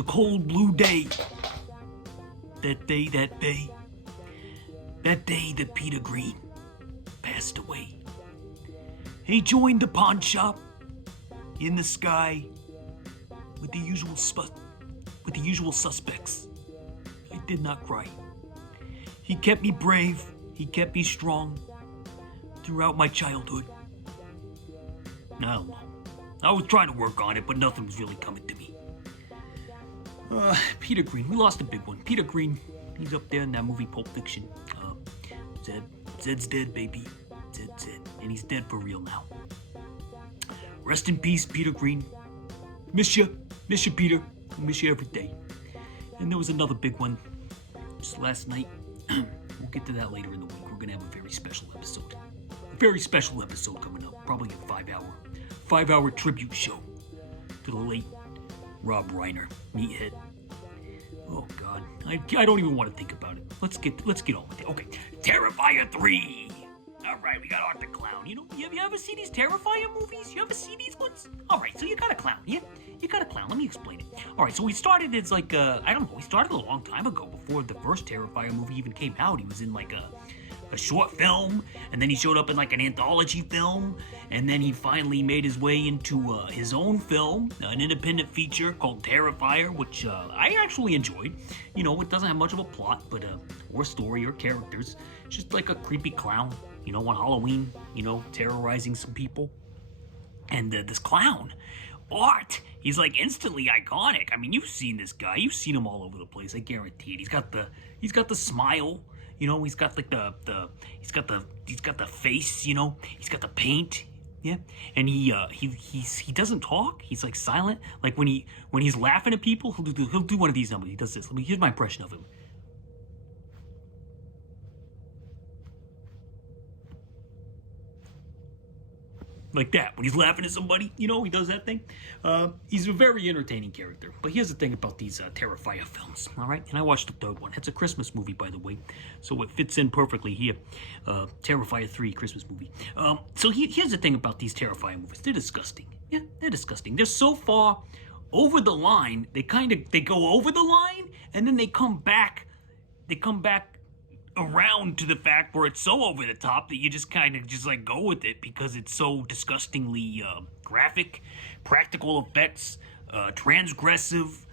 a cold blue day. That day that Peter Green passed away. He joined the pawn shop in the sky with the usual suspects. I did not cry. He kept me brave. He kept me strong throughout my childhood. I don't know. I was trying to work on it, but nothing was really coming to me. Peter Green, we lost a big one. Peter Green, he's up there in that movie Pulp Fiction. Zed's dead, baby. Zed's dead, and he's dead for real now. Rest in peace, Peter Green. Miss you, Peter. I miss you every day. And there was another big one just last night. We'll get to that later in the week. We're gonna have a very special episode. A very special episode coming up. Probably a 5-hour tribute show to the late Rob Reiner, Meathead. Oh God, I don't even want to think about it. Let's get on with it. Okay, Terrifier 3. All right, we got Art the Clown. You know, you ever see these Terrifier movies? You ever see these ones? All right, so you got a clown, yeah? You got a clown. Let me explain it. All right, so we started as like I don't know. We started a long time ago before the first Terrifier movie even came out. He was in like a short film, and then he showed up in like an anthology film, and then he finally made his way into his own film, an independent feature called Terrifier, which I actually enjoyed. You know, it doesn't have much of a plot, but or story or characters. It's just like a creepy clown, you know, on Halloween, you know, terrorizing some people. And this clown, Art, he's like instantly iconic. I mean, you've seen this guy. You've seen him all over the place. I guarantee it. He's got the smile. You know, he's got like he's got the face. You know, he's got the paint. Yeah, and he doesn't talk. He's like silent. Like when he's laughing at people, he'll do one of these numbers. He does this. Here's my impression of him. Like that, when he's laughing at somebody, you know, he does that thing. He's a very entertaining character. But here's the thing about these Terrifier films, all right? And I watched the third one. It's a Christmas movie, by the way, so it fits in perfectly here. Terrifier 3, Christmas movie. So here's the thing about these Terrifier movies. They're disgusting. Yeah, they're disgusting. They're so far over the line, they go over the line, and then they come back around to the fact where it's so over the top that you just kind of just like go with it because it's so disgustingly graphic, practical effects, transgressive,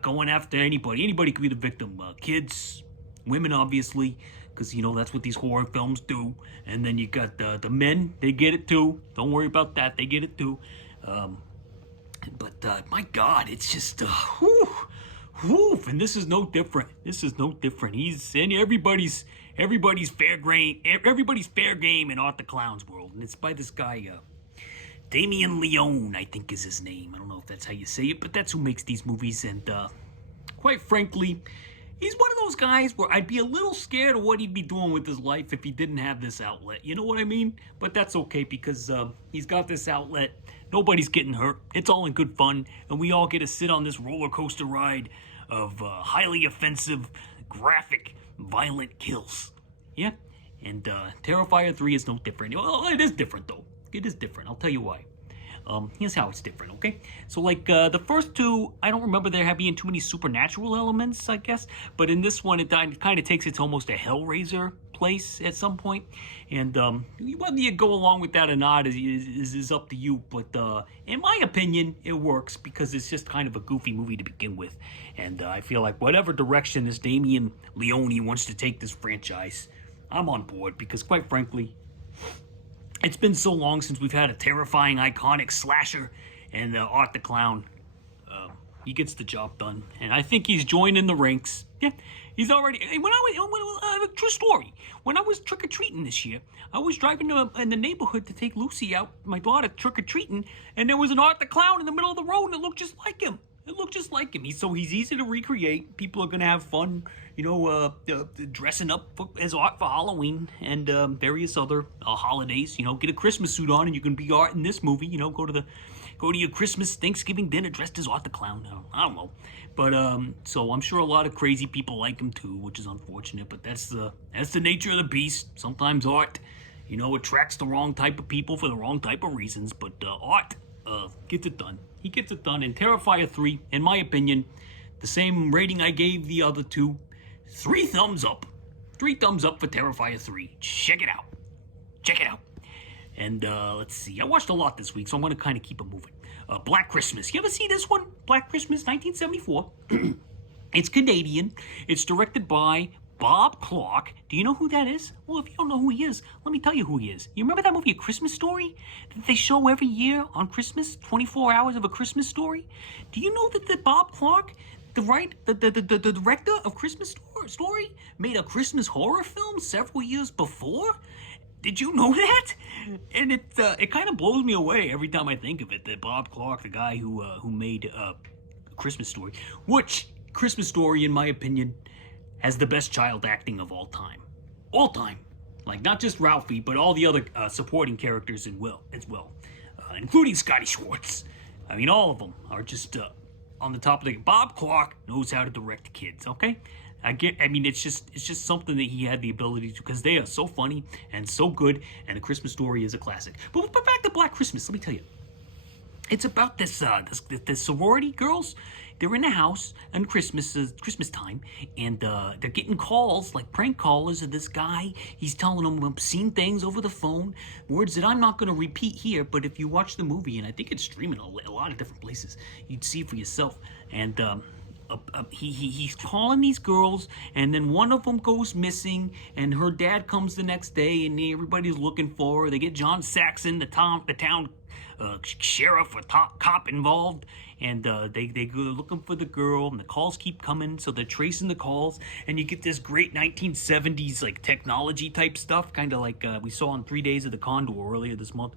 going after anybody can be the victim, kids, women, obviously, because you know that's what these horror films do. And then you got the men, they get it too. Don't worry about that, they get it too. But my God, it's just and this is no different. He's in everybody's fair game in Art the Clown's world, and it's by this guy, Damien Leone, I think is his name. I don't know if that's how you say it, but that's who makes these movies. And quite frankly, he's one of those guys where I'd be a little scared of what he'd be doing with his life if he didn't have this outlet. You know what I mean? But that's okay because he's got this outlet. Nobody's getting hurt. It's all in good fun, and we all get to sit on this roller coaster ride of highly offensive, graphic, violent kills. Yeah? And Terrifier 3 is no different. Well, it is different, though. It is different. I'll tell you why. Here's how it's different, okay? So, like, the first two, I don't remember there being too many supernatural elements, I guess. But in this one, it kind of takes it to almost a Hellraiser place at some point. And whether you go along with that or not is up to you. But in my opinion, it works because it's just kind of a goofy movie to begin with. And I feel like whatever direction this Damien Leone wants to take this franchise, I'm on board. Because quite frankly, it's been so long since we've had a terrifying, iconic slasher. And Art the Clown, he gets the job done. And I think he's joining the ranks. Yeah. He's already. True story. When I was trick or treating this year, I was driving in the neighborhood to take Lucy out, my daughter, trick or treating, and there was an Art the Clown in the middle of the road, and it looked just like him. He's easy to recreate. People are gonna have fun, you know, dressing up as Art for Halloween and various other holidays. You know, get a Christmas suit on, and you can be Art in this movie. You know, go to your Christmas, Thanksgiving dinner dressed as Art the Clown. I don't know. But, so I'm sure a lot of crazy people like him too, which is unfortunate, but that's the nature of the beast. Sometimes Art, you know, attracts the wrong type of people for the wrong type of reasons, but Art gets it done. He gets it done. In Terrifier 3, in my opinion, The same rating I gave the other two. 3 thumbs up. 3 thumbs up for Terrifier 3. Check it out. Check it out. And let's see. I watched a lot this week, so I'm going to kind of keep it moving. Black Christmas. You ever see this one? Black Christmas, 1974. It's Canadian. It's directed by Bob Clark. Do you know who that is? Well, if you don't know who he is, let me tell you who he is. You remember that movie, A Christmas Story? That they show every year on Christmas? 24 Hours of a Christmas Story? Do you know that Bob Clark, the director of Christmas Story, made a Christmas horror film several years before? Did you know that? And it kind of blows me away every time I think of it, that Bob Clark, the guy who made Christmas Story, which Christmas Story, in my opinion, has the best child acting of all time. All time. Like, not just Ralphie, but all the other supporting characters as well. Including Scotty Schwartz. I mean, all of them are just on the top of the... Bob Clark knows how to direct kids, okay? I mean, it's just something that he had the ability to, because they are so funny and so good, and A Christmas Story is a classic. But back to Black Christmas, let me tell you. It's about this sorority girls. They're in the house on Christmas time, and they're getting calls, like prank callers, of this guy. He's telling them obscene things over the phone, words that I'm not going to repeat here, but if you watch the movie, and I think it's streaming a lot of different places, you'd see for yourself. And he's calling these girls, and then one of them goes missing, and her dad comes the next day, and everybody's looking for her. They get John Saxon, the town sheriff or cop involved, and they go looking for the girl, and the calls keep coming, so they're tracing the calls, and you get this great 1970s like technology type stuff, kind of like we saw on 3 Days of the Condor earlier this month.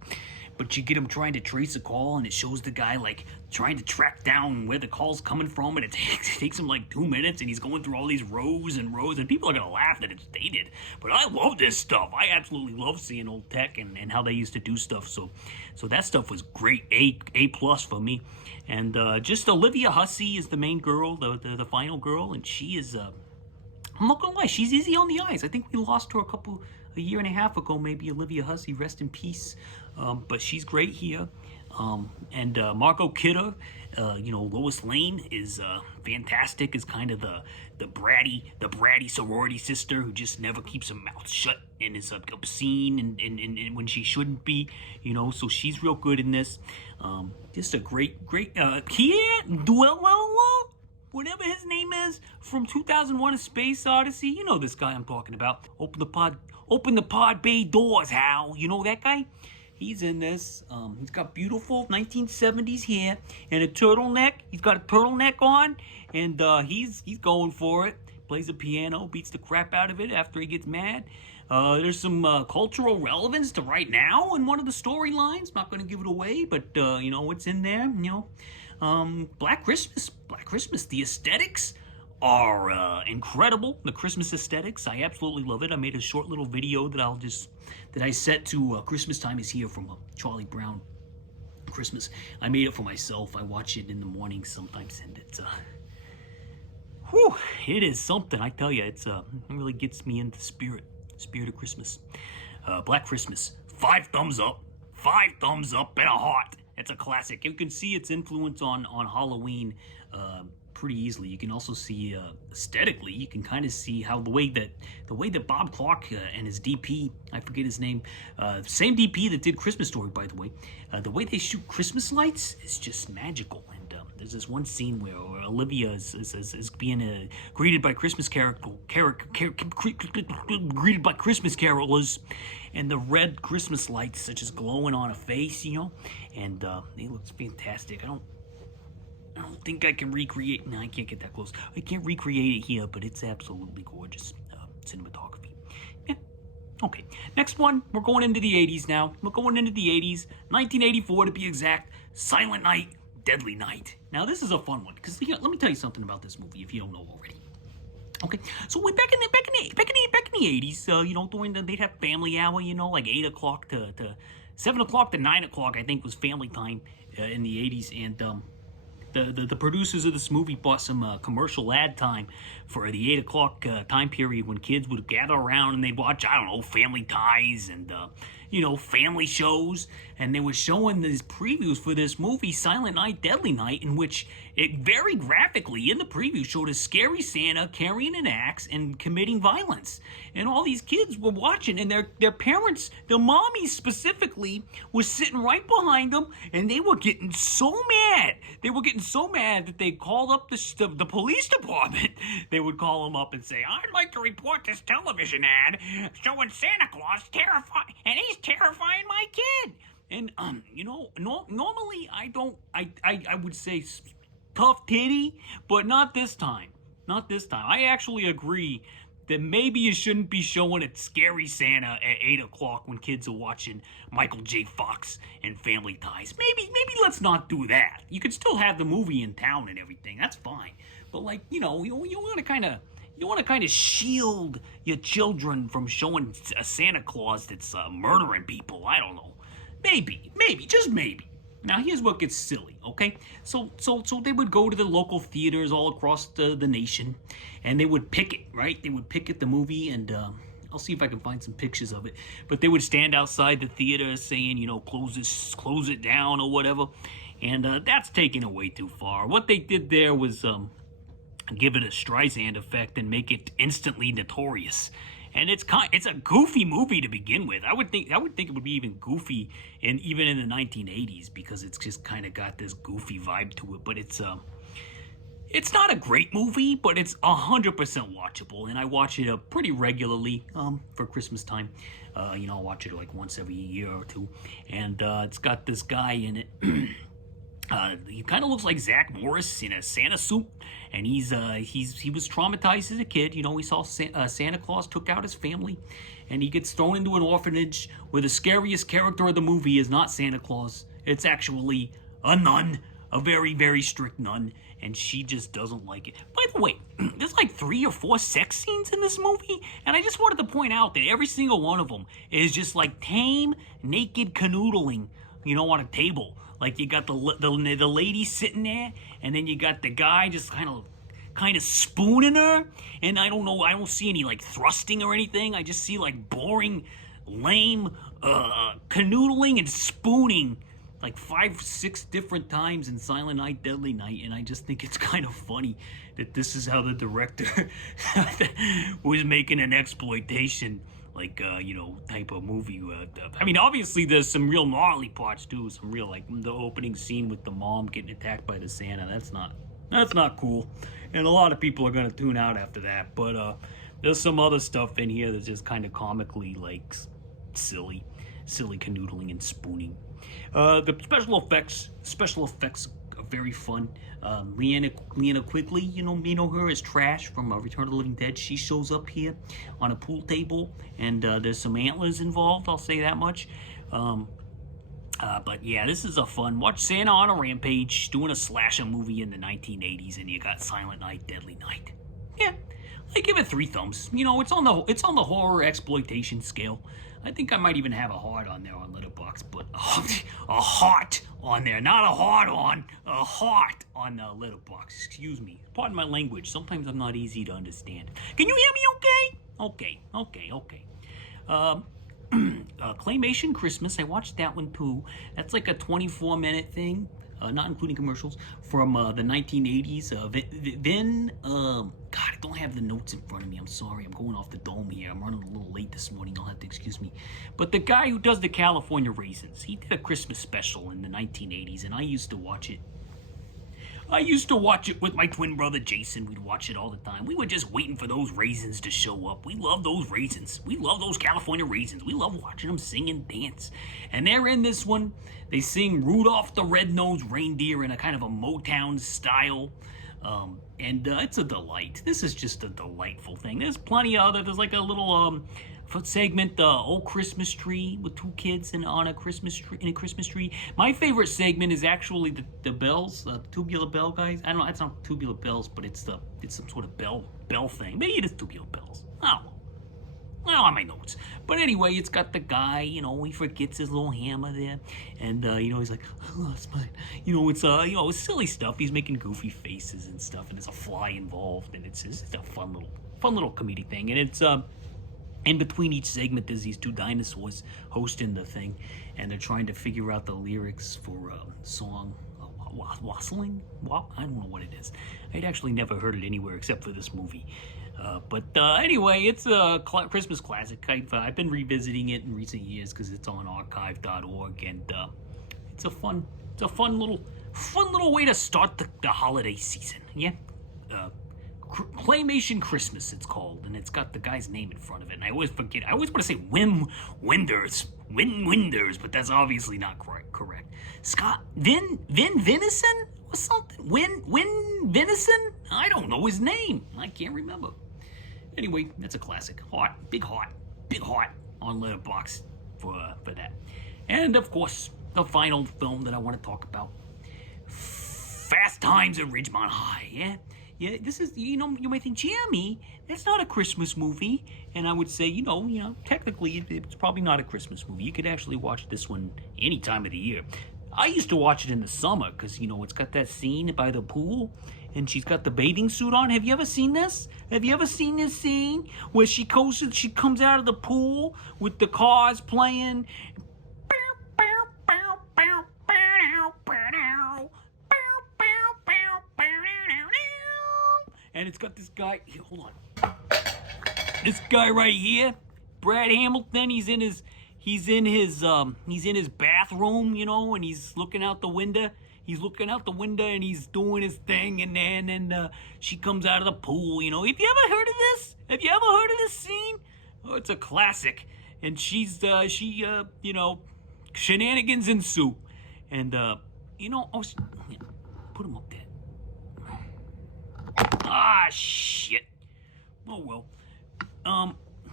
But you get him trying to trace a call, and it shows the guy like trying to track down where the call's coming from, and it takes him like 2 minutes, and he's going through all these rows and rows, and people are gonna laugh that it's dated. But I love this stuff. I absolutely love seeing old tech and how they used to do stuff. So that stuff was great. A plus for me. And just Olivia Hussey is the main girl, the final girl, and she is I'm not gonna lie, she's easy on the eyes. I think we lost her a year and a half ago, maybe. Olivia Hussey, rest in peace. But she's great here. And Margot Kidder, Lois Lane is fantastic. Is kind of the bratty sorority sister who just never keeps her mouth shut and is obscene and when she shouldn't be, So she's real good in this. Just a great Pierre Duello, whatever his name is, from 2001: A Space Odyssey. You know this guy I'm talking about. Open the pod bay doors, Hal. You know that guy? He's in this. He's got beautiful 1970s hair and a turtleneck. He's got a turtleneck on, and he's going for it. Plays the piano, beats the crap out of it after he gets mad. There's some cultural relevance to right now in one of the storylines. Not going to give it away, but what's in there. Black Christmas. The aesthetics are incredible. The Christmas aesthetics, I absolutely love it. I made a short little video that I set to Christmas Time Is Here from Charlie Brown Christmas. I made it for myself. I watch it in the morning sometimes, and it's it is something, I tell you. It really gets me in the spirit of Christmas. Black Christmas, 5 thumbs up. 5 thumbs up and a heart. It's a classic. You can see its influence on Halloween pretty easily. You can also see aesthetically, you can kind of see how the way that Bob Clark and his DP, I forget his name, same DP that did Christmas Story, by the way, the way they shoot Christmas lights is just magical. And there's this one scene where Olivia is being greeted by Christmas greeted by Christmas carolers, and the red Christmas lights are just glowing on her face, and it looks fantastic. I don't think I can recreate. No, I can't get that close. I can't recreate it here, but it's absolutely gorgeous cinematography. Yeah. Okay. Next one. We're going into the 80s now. We're going into the 80s. 1984 to be exact. Silent Night, Deadly Night. Now this is a fun one because let me tell you something about this movie if you don't know already. Okay, so back in the 80s, during they'd have family hour, like 8 o'clock to 7 o'clock to 9 o'clock, I think was family time in the 80s, and the producers of this movie bought some commercial ad time for the 8 o'clock time period when kids would gather around and they'd watch, I don't know, Family Ties and family shows, and they were showing these previews for this movie, Silent Night, Deadly Night, in which it very graphically in the preview showed a scary Santa carrying an axe and committing violence. And all these kids were watching, and their parents, their mommies specifically, was sitting right behind them, and they were getting so mad. They were getting so mad that they called up the police department. They would call them up and say, "I'd like to report this television ad showing Santa Claus terrifying, and he's terrifying my kid." And normally I would say tough titty, but not this time. Not this time. I actually agree that maybe you shouldn't be showing a scary Santa at 8 o'clock when kids are watching Michael J. Fox and Family Ties. Maybe let's not do that. You could still have the movie in town and everything. That's fine. But you want to kind of shield your children from showing a Santa Claus that's murdering people. I don't know. Maybe, just maybe. Now here's what gets silly, okay? So they would go to the local theaters all across the nation, and they would picket, right? They would picket the movie, and I'll see if I can find some pictures of it. But they would stand outside the theater saying, close it down or whatever. And that's taken away too far. What they did there was give it a Streisand effect and make it instantly notorious. And it's a goofy movie to begin with. I would think it would be even goofy even in the 1980s, because it's just kind of got this goofy vibe to it. But it's not a great movie, but it's 100% watchable, and I watch it pretty regularly for Christmas time. I'll watch it like once every year or two, and it's got this guy in it. He kind of looks like Zach Morris in a Santa suit, and he was traumatized as a kid. He saw Santa Claus took out his family, and he gets thrown into an orphanage where the scariest character of the movie is not Santa Claus. It's actually a nun, a very, very strict nun, and she just doesn't like it. By the way, there's like 3 or 4 sex scenes in this movie, and I just wanted to point out that every single one of them is just like tame, naked canoodling, on a table. Like, you got the lady sitting there, and then you got the guy just kind of spooning her, and I don't see any like thrusting or anything. I just see like boring, lame canoodling and spooning like 5-6 different times in Silent Night, Deadly Night, and I just think it's kind of funny that this is how the director was making an exploitation type of movie. I mean, obviously there's some real gnarly parts too. Some real, like the opening scene with the mom getting attacked by the Santa. That's not cool, and a lot of people are gonna tune out after that. But there's some other stuff in here that's just kind of comically like silly canoodling and spooning. The special effects are very fun. Leanna Quigley, you know her as Trash from Return of the Living Dead. She shows up here on a pool table, and there's some antlers involved, I'll say that much. But yeah, this is a fun. Watch Santa on a Rampage doing a slasher movie in the 1980s, and you got Silent Night, Deadly Night. Yeah, I give it 3 thumbs. It's on the horror exploitation scale. I think I might even have a heart on there on Letterboxd, but a heart on there, not a heart on, a heart on Letterboxd. Excuse me. Pardon my language. Sometimes I'm not easy to understand. Can you hear me okay? Okay. Claymation Christmas. I watched that one too. That's like a 24-minute thing, not including commercials, from the 1980s. God, I don't have the notes in front of me. I'm sorry. I'm going off the dome here. I'm running a little late this morning. You'll have to excuse me. But the guy who does the California Raisins, he did a Christmas special in the 1980s, and I used to watch it. I used to watch it with my twin brother Jason. We'd watch it all the time. We were just waiting for those raisins to show up. We love those raisins. We love those California raisins. We love watching them sing and dance. And they're in this one. They sing Rudolph the Red-Nosed Reindeer in a kind of a Motown style. And it's a delight. This is just a delightful thing. There's plenty of other. There's like a little segment, Old Christmas Tree with 2 kids on a Christmas tree. My favorite segment is actually the bells, the tubular bell guys. I don't know. It's not tubular bells, but it's some sort of bell thing. Maybe it is tubular bells. I don't know. Well, on my notes. But anyway, it's got the guy, he forgets his little hammer there. And, he's like, I lost mine. It's silly stuff. He's making goofy faces and stuff. And there's a fly involved. And it's a fun little comedic thing. And it's, in between each segment, there's these two dinosaurs hosting the thing. And they're trying to figure out the lyrics for a song. Wassailing? I don't know what it is. I'd actually never heard it anywhere except for this movie. But anyway, it's a Christmas classic. I've been revisiting it in recent years because it's on archive.org, and it's a fun little way to start the holiday season. Yeah, Claymation Christmas it's called, and it's got the guy's name in front of it. And I always forget. I always want to say Winders, but that's obviously not correct. Scott Venison or something. Venison? I don't know his name. I can't remember. Anyway, that's a classic. Big heart on Letterboxd for that. And of course, the final film that I want to talk about, Fast Times at Ridgemont High. Yeah. This is, you might think, Jeremy, that's not a Christmas movie. And I would say, technically it's probably not a Christmas movie. You could actually watch this one any time of the year. I used to watch it in the summer because, it's got that scene by the pool and she's got the bathing suit on. Have you ever seen this? Have you ever seen this scene where she comes out of the pool with the cars playing? And it's got this guy, here, hold on. This guy right here, Brad Hamilton, he's in his bathroom, and he's looking out the window. He's looking out the window and he's doing his thing, and then she comes out of the pool, Have you ever heard of this? Have you ever heard of this scene? Oh, it's a classic. And shenanigans ensue. And, put him up there. Ah, shit. Oh, well.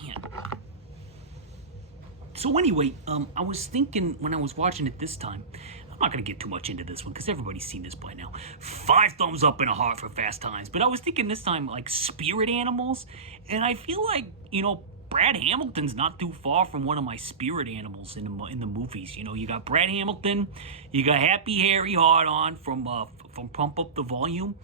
Yeah. So anyway, I was thinking when I was watching it this time, I'm not going to get too much into this one because everybody's seen this by now. 5 thumbs up and a heart for Fast Times. But I was thinking this time, like, spirit animals. And I feel like, Brad Hamilton's not too far from one of my spirit animals in the movies. You got Brad Hamilton, you got Happy Harry Hard-On from Pump Up the Volume.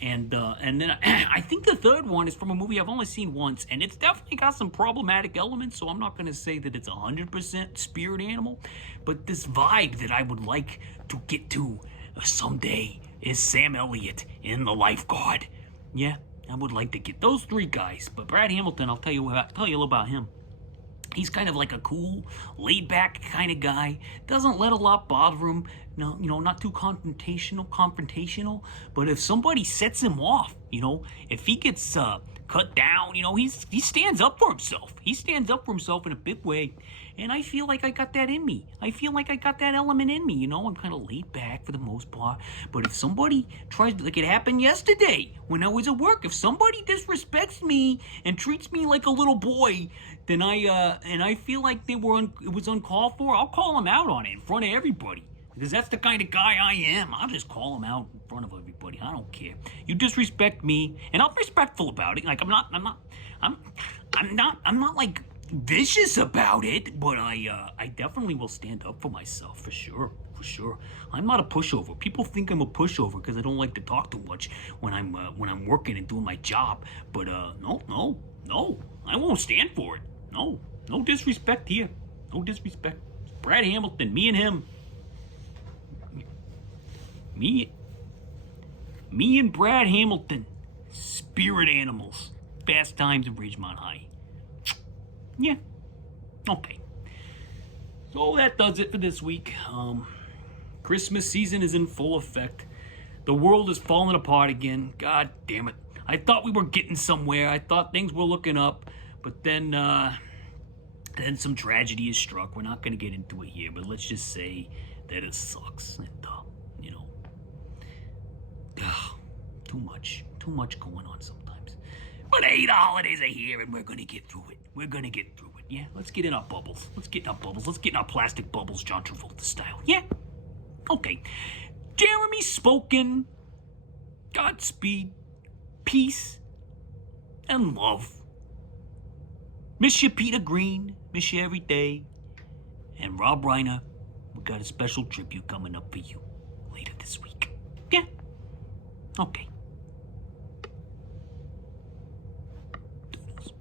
And then I think the third one is from a movie I've only seen once, and it's definitely got some problematic elements, so I'm not going to say that it's 100% spirit animal, but this vibe that I would like to get to someday is Sam Elliott in The Lifeguard. Yeah, I would like to get those 3 guys, but Brad Hamilton, I'll tell you a little about him. He's kind of like a cool, laid-back kind of guy. Doesn't let a lot bother him. No, not too confrontational. But if somebody sets him off, if he gets cut down, he stands up for himself. He stands up for himself in a big way. And I feel like I got that in me. I feel like I got that element in me. I'm kind of laid back for the most part. But if somebody tries, like it happened yesterday when I was at work, if somebody disrespects me and treats me like a little boy, then I feel like it was uncalled for, I'll call them out on it in front of everybody. Because that's the kind of guy I am. I'll just call him out in front of everybody. I don't care. You disrespect me, and I'm respectful about it. Like I'm not like vicious about it, but I definitely will stand up for myself for sure. I'm not a pushover. People think I'm a pushover because I don't like to talk too much when I'm working and doing my job. But no, I won't stand for it. No disrespect here. No disrespect. Brad Hamilton, me and him. Me and Brad Hamilton, spirit animals, Fast Times at Ridgemont High. Yeah, okay. So that does it for this week. Christmas season is in full effect. The world is falling apart again. God damn it. I thought we were getting somewhere. I thought things were looking up, but then some tragedy is struck. We're not going to get into it here, but let's just say that it sucks. And, too much going on sometimes. But hey, the holidays are here and we're gonna get through it. Yeah, let's get in our bubbles. Let's get in our plastic bubbles, John Travolta style. Yeah? Okay. Jeremy spoken. Godspeed, peace, and love. Miss you, Peter Green. Miss you every day. And Rob Reiner, we got a special tribute coming up for you later this week. Yeah. Okay. Doodles.